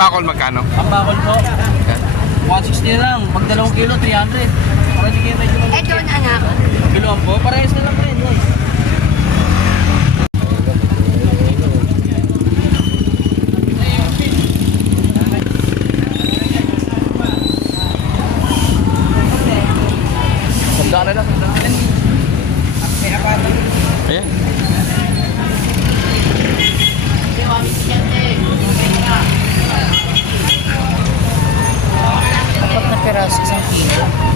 bakol magkano? Ang bakol po, 160 na lang. Pag 2 kilo, 300. Para di kayo medyo mag- Ito na anak. Kiloan po, parehas na lang po yun. Guys. Sandaan na lang, sandaan. Ayan. Kapag na peraso, 1 kilo.